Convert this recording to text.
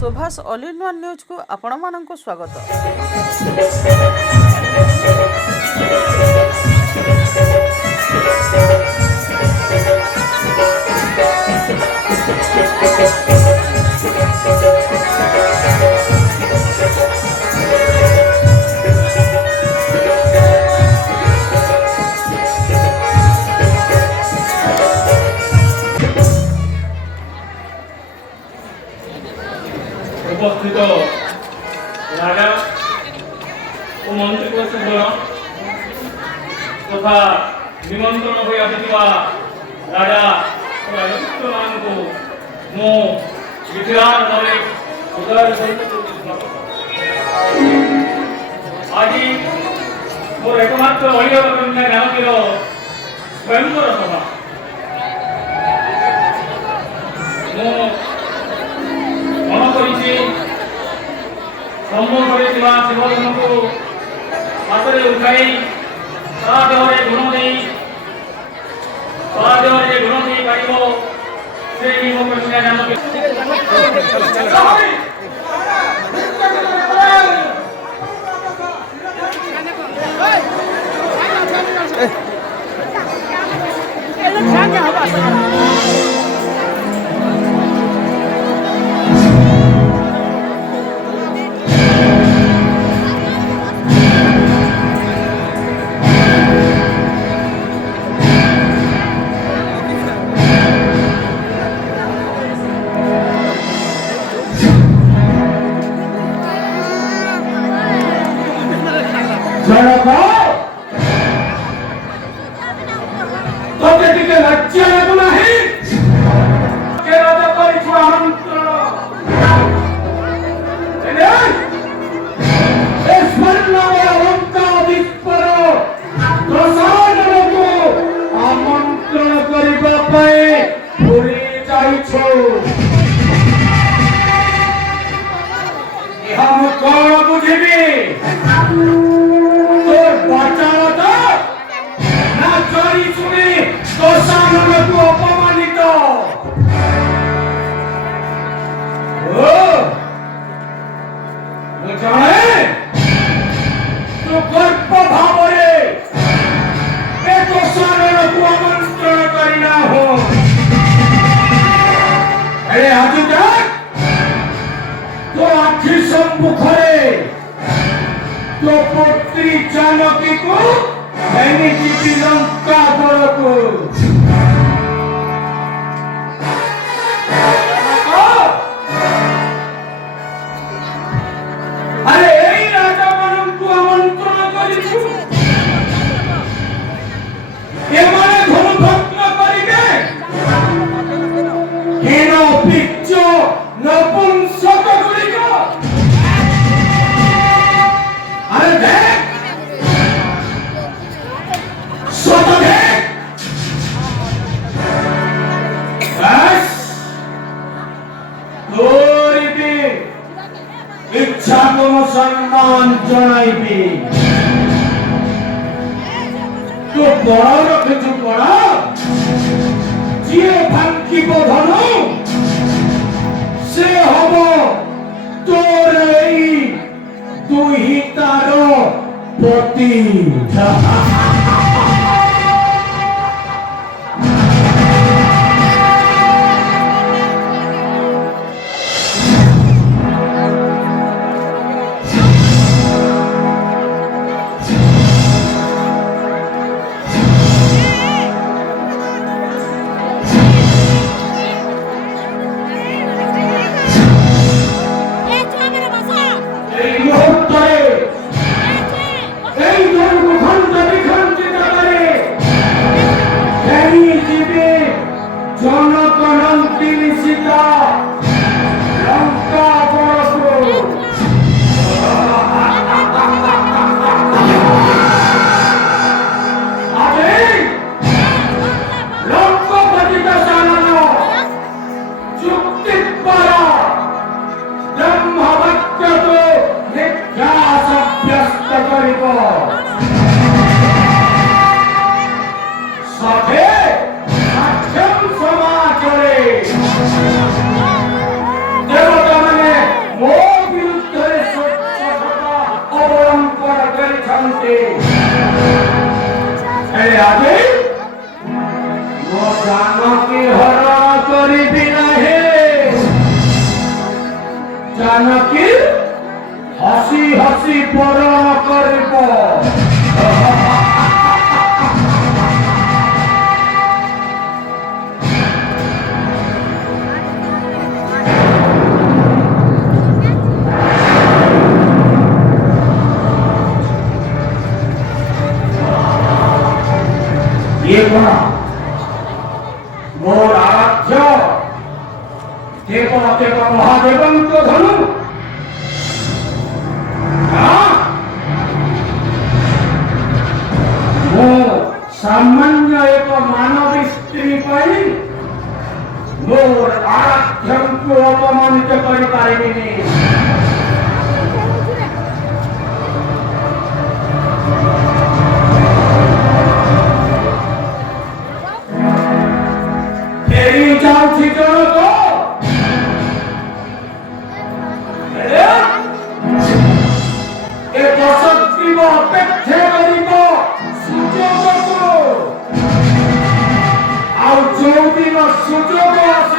शोभास all in one news को आपण मानक स्वागत। उपस्थित राजा और मंत्री परिषद तथा निमंत्रण हो आसिथिबा राजा राजपुत्र मान को मो विद्यान भावे उदार सहित आज मोर एकमात्र अभिभावक कन्या ग्रामतिर स्वयंवर सभा मो मन करी सम्मुखें शिवधन को हाथ में उठाई देहरे गुण दे देहरे गुण दे पार से मो कन्या नाम तो पुत्री जानकी को मैंने जीती लंका को अरे यही राजा मानन को आमंत्रण करिछु एमाने धन भग्न करिबे हेनो पिच्च नपुंसक गुड़िक अरे देख सोच देख बस तोरी भी इच्छा को सम्मान जनाइबी तो बड़ा रखिछु बड़ा जिए भांकी धनु से हब तोर दुही तार पति এই মুহূর্তে এই দুর্গন্ধ বিঘ্ন जानकी हसी हसी बरण करिब ये गुण मोर आराध्य देवतेक महादेवंक धनु मो सामान्य एक मानवी स्त्री पाई मोर आराध्य को अपमानित कर पारिबिनी फेरी जाऊँ जन तो दशग्रीव अपेक्षा करिब सुजोग को आउ जो दिन सुजोग आस